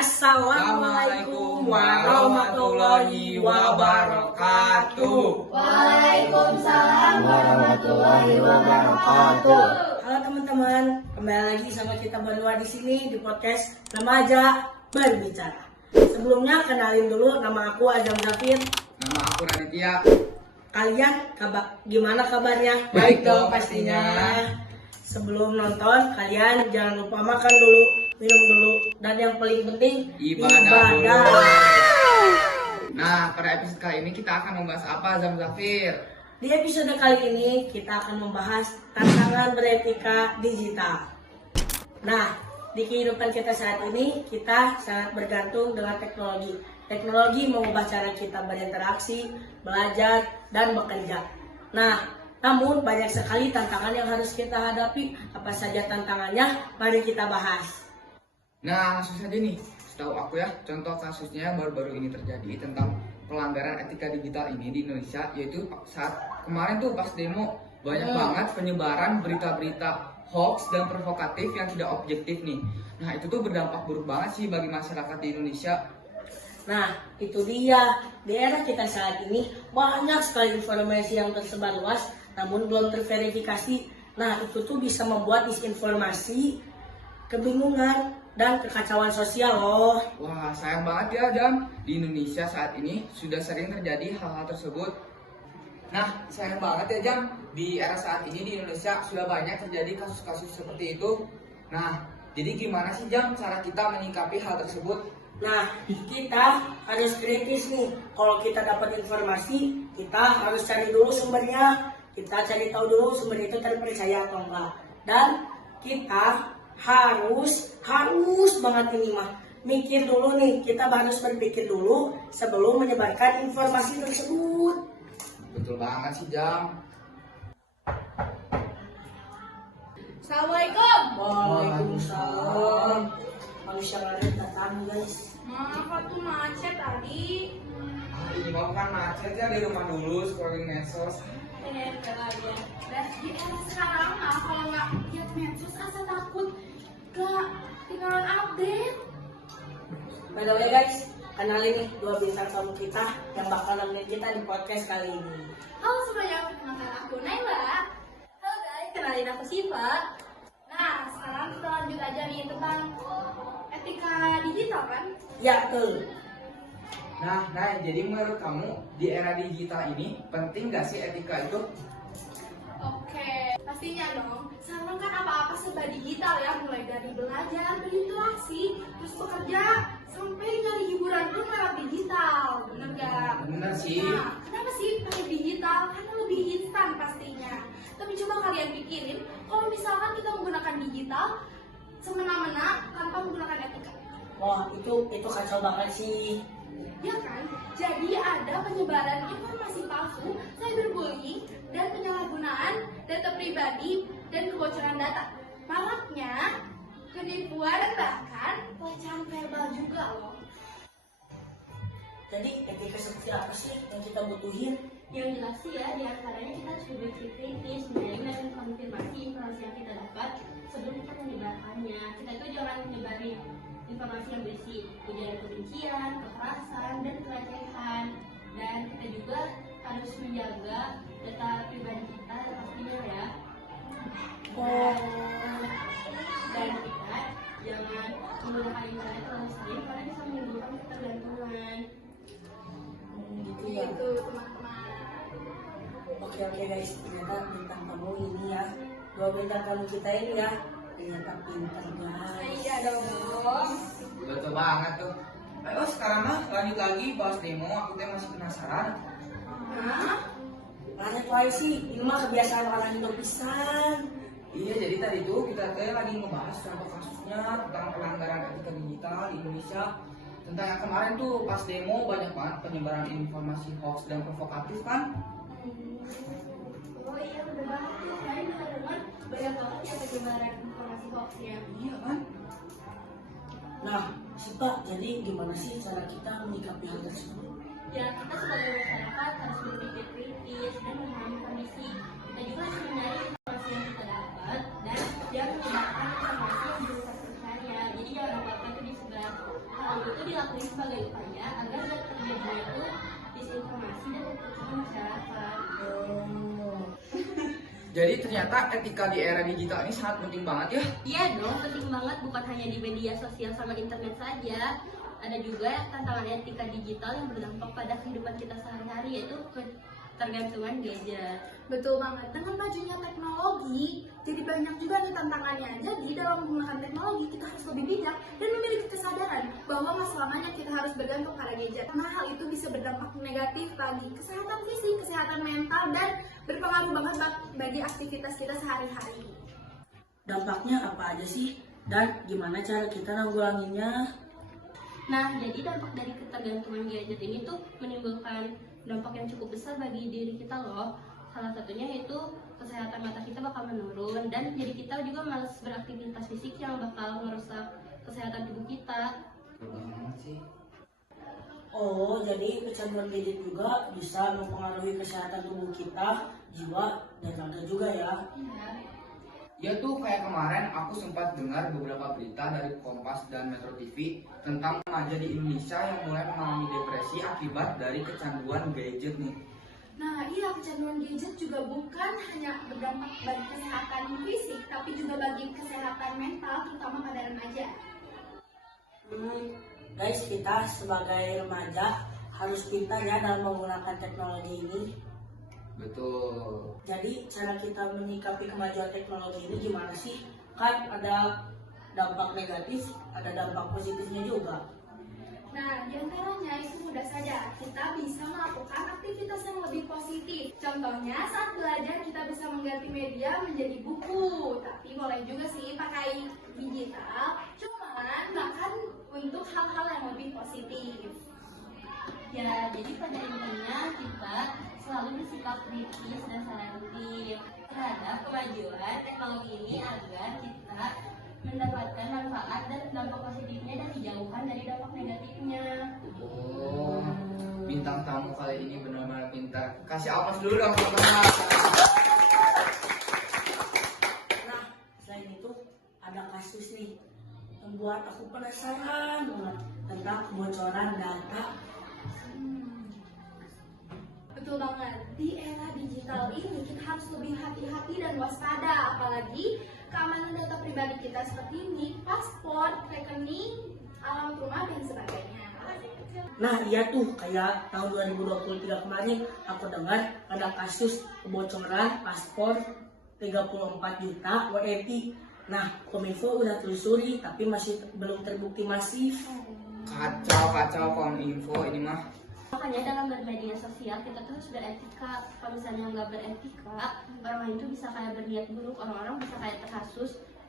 Assalamualaikum warahmatullahi wabarakatuh. Waalaikumsalam warahmatullahi wabarakatuh. Halo teman-teman, kembali lagi sama kita berdua di sini di podcast Remaja Berbicara. Sebelumnya kenalin dulu, nama aku Azam Zafir. Nama aku Raditya. Kalian gimana kabarnya? Baik dong pastinya. Sebelum nonton, kalian jangan lupa makan dulu, minum dulu, dan yang paling penting Ibadah. Nah, pada episode kali ini kita akan membahas apa, Azam Zafir? Di episode kali ini kita akan membahas tantangan beretika digital. Nah, di kehidupan kita saat ini kita sangat bergantung dengan teknologi. Teknologi mengubah cara kita berinteraksi, belajar, dan bekerja. Nah, namun banyak sekali tantangan yang harus kita hadapi. Apa saja tantangannya? Mari kita bahas. Nah, langsung saja nih. Setahu aku ya, contoh kasusnya baru-baru ini terjadi tentang pelanggaran etika digital ini di Indonesia, yaitu saat kemarin tuh pas demo banyak banget penyebaran berita-berita hoax dan provokatif yang tidak objektif nih. Nah, itu tuh berdampak buruk banget sih bagi masyarakat di Indonesia. Nah, itu dia. Di era kita saat ini banyak sekali informasi yang tersebar luas namun belum terverifikasi. Nah, itu tuh bisa membuat disinformasi, kebingungan, dan kekacauan sosial loh. Wah, sayang banget ya, Jam. Di Indonesia saat ini sudah sering terjadi hal-hal tersebut. Nah, sayang banget ya, Jam. Di era saat ini di Indonesia sudah banyak terjadi kasus-kasus seperti itu. Nah, jadi gimana sih, Jam, cara kita menyikapi hal tersebut? Nah, kita harus kritis nih. Kalau kita dapat informasi, kita harus cari dulu sumbernya. Kita cari tahu dulu sumber itu terpercaya atau enggak. Dan kita harus banget ini mah mikir dulu nih. Kita harus berpikir dulu sebelum menyebarkan informasi tersebut. Betul banget sih, Jam. Assalamualaikum. Waalaikumsalam. Manusia lain datang guys. Maaf, aku macet tadi. Ini mau kan macet ya, di rumah dulu scrolling medsos. Udah di era sekarang mah kalau nggak lihat medsos asa takut gak tinggalan update. By the way guys, kenalin nih dua bintang tamu kita yang bakal nemenin kita di podcast kali ini. Halo semuanya, perkenalkan aku Naila. Halo guys, kenalin aku Siva. Nah, sekarang kita lanjut aja nih tentang etika digital kan? Ya betul. Nah, jadi menurut kamu di era digital ini penting gak sih etika itu? Oke, pastinya dong. Sekarang kan apa-apa serba digital ya, mulai dari belajar, berinteraksi, terus bekerja, sampai nyari hiburan pun lewat digital. Bener gak? Bener sih. Nah, kenapa sih pakai digital? Karena lebih instan pastinya. Tapi coba kalian pikirin, kalau misalkan kita menggunakan digital semena-mena tanpa menggunakan etika. Wah itu kacau banget sih. Ya kan? Jadi ada penyebaran informasi palsu, cyberbullying, dan penyalahgunaan data pribadi dan kebocoran data. Maraknya penipuan dan bahkan pelecehan verbal juga loh. Jadi etika seperti apa sih yang kita butuhin? Yang jelas sih ya, diantaranya kita harus berpikir kritis, menyaring dan mengkonfirmasi informasi yang kita dapat sebelum kita menyebarkannya. Kita itu jangan menyebarin informasi yang berisi ujaran kebencian, kekerasan, dan pelecehan. Dan kita juga harus menjaga data pribadi kita pastinya ya. Dan kita jangan menggunakan internet terlalu sering karena bisa menimbulkan ketergantungan. Gitu ya. Gitu teman-teman. Oke guys, ternyata bintang tamu ini ya, dua bintang tamu kita ini ya, ternyata pintar guys. Iya dong. Betul banget tuh. Ayo sekarang mah lanjut lagi bahas demo, aku tuh masih penasaran. Hah? Lanjut lagi sih, ini mah kebiasaan orang Indo pisan. Iya, jadi tadi tuh kita lagi ngebahas contoh kasusnya tentang pelanggaran etika digital di Indonesia. Tentang yang kemarin tuh pas demo banyak banget penyebaran informasi hoax dan provokatif kan? Oh iya, bener banget tuh. Kalian bisa dengar banyak banget ya penyebaran informasi hoaxnya. Iya kan? Nah, Sipa, jadi gimana sih cara kita menyikapi hal tersebut? Ya, kita sebagai masyarakat harus berpikir kritis dan memahami kondisi. Kita juga harus mencari informasi yang kita dapat dan jangan menyebarkan informasi yang berupa percaya. Jadi jangan apa-apa itu disebar. Hal dilakukan sebagai upaya agar terjadinya itu disinformasi dan tercipta masyarakat. Jadi ternyata etika di era digital ini sangat penting banget ya. Iya dong, penting banget, bukan hanya di media sosial sama internet saja. Ada juga tantangan etika digital yang berdampak pada kehidupan kita sehari-hari, yaitu ketergantungan gadget. Betul banget, dengan majunya teknologi, jadi banyak juga nih tantangannya. Jadi dalam menggunakan teknologi, kita harus lebih bijak dan memiliki kesadaran bahwa nggak selamanya kita harus bergantung pada gadget. Karena hal itu bisa berdampak negatif bagi kesehatan fisik, kesehatan mental, dan berpengaruh banget bagi aktivitas kita sehari-hari. Dampaknya apa aja sih? Dan gimana cara kita nanggulanginya? Nah, jadi dampak dari ketergantungan gadget ini tuh menimbulkan dampak yang cukup besar bagi diri kita loh. Salah satunya yaitu kesehatan mata kita bakal menurun, dan jadi kita juga malas beraktivitas fisik yang bakal merusak kesehatan tubuh kita. Banget sih. Oh, jadi kecanduan gadget juga bisa mempengaruhi kesehatan tubuh kita, jiwa, dan raga juga ya. Ya tuh kayak kemarin aku sempat dengar beberapa berita dari Kompas dan Metro TV tentang remaja di Indonesia yang mulai mengalami depresi akibat dari kecanduan gadget nih. Nah, iya, kecanduan gadget juga bukan hanya berdampak bagi kesehatan fisik, tapi juga bagi kesehatan mental, terutama pada remaja. Guys, kita sebagai remaja harus pintar ya dalam menggunakan teknologi ini. Betul. Jadi cara kita menyikapi kemajuan teknologi ini gimana sih? Kan ada dampak negatif, ada dampak positifnya juga. Nah, diantaranya itu mudah saja. Kita bisa melakukan aktivitas yang lebih positif. Contohnya, saat belajar kita bisa mengganti media menjadi buku. Tapi boleh juga sih pakai digital. Cuman, bahkan untuk hal-hal yang lebih positif. Ya, jadi pada intinya kita selalu bersikap kritis dan selektif terhadap kemajuan teknologi ini agar kita mendapatkan manfaat dan dampak positifnya dan dijauhkan dari dampak negatifnya. Oh, bintang tamu kali ini benar-benar pintar. Kasih aplaus dulu dong teman-teman. Nah, selain itu ada kasus nih yang buat aku penasaran banget tentang kebocoran data. Betul banget. Di era digital ini kita harus lebih hati-hati dan waspada, apalagi keamanan data pribadi kita seperti nik, paspor, rekening, alamat rumah dan sebagainya. Nah iya tuh, kayak tahun 2023 kemarin aku dengar ada kasus kebocoran paspor 34 juta WNI. Nah, Kominfo udah telusuri tapi masih belum terbukti masif. Kacau Kominfo ini mah. Makanya dalam bermedia sosial kita tuh harus beretika. Kalau misalnya nggak beretika, orang lain tuh bisa kayak berniat buruk, orang-orang bisa kayak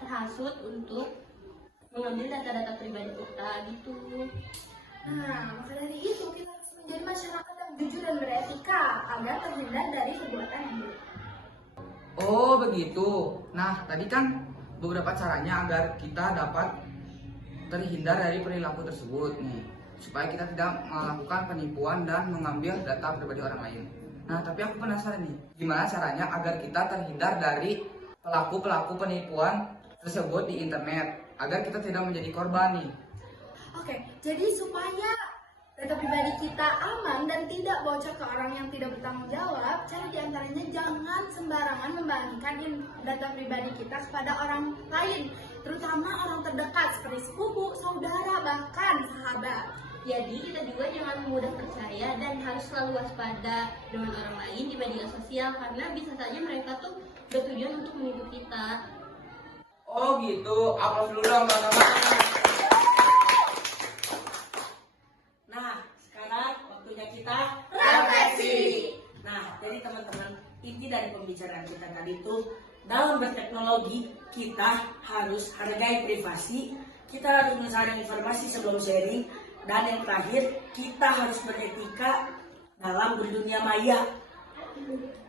terhasut untuk mengambil data-data pribadi kita gitu. Nah, maka dari itu kita harus menjadi masyarakat yang jujur dan beretika agar terhindar dari perbuatan yang buruk. Oh begitu. Nah tadi kan beberapa caranya agar kita dapat terhindar dari perilaku tersebut nih, supaya kita tidak melakukan penipuan dan mengambil data pribadi orang lain. Nah tapi aku penasaran nih, gimana caranya agar kita terhindar dari pelaku-pelaku penipuan tersebut di internet, agar kita tidak menjadi korban nih. Oke, jadi supaya data pribadi kita aman dan tidak bocor ke orang yang tidak bertanggung jawab, cara diantaranya jangan sembarangan membagikan data pribadi kita kepada orang lain, terutama orang terdekat seperti sepupu, saudara, bahkan sahabat. Jadi kita juga jangan mudah percaya dan harus selalu waspada dengan orang lain di media sosial, karena bisa saja mereka tuh bertujuan untuk menipu kita. Oh gitu, aplaus dulu dong teman-teman. Nah, sekarang waktunya kita Refleksi. Nah, jadi teman-teman, inti dari pembicaraan kita tadi itu dalam berteknologi kita harus hargai privasi, kita harus mencari informasi sebelum sharing, dan yang terakhir kita harus beretika dalam berdunia maya.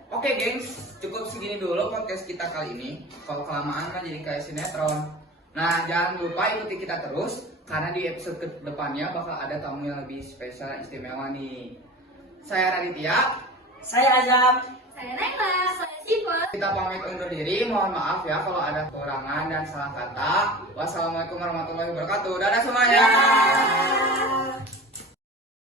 Oke gengs, cukup segini dulu podcast kita kali ini. Kalau kelamaan kan jadi kayak sinetron. Nah jangan lupa ikuti kita terus, karena di episode kedepannya bakal ada tamu yang lebih spesial dan istimewa nih. Saya Raditya. Saya Azam. Saya Naila. Saya Siva. Kita pamit undur diri, mohon maaf ya kalau ada kekurangan dan salah kata. Wassalamualaikum warahmatullahi wabarakatuh. Dadah semuanya.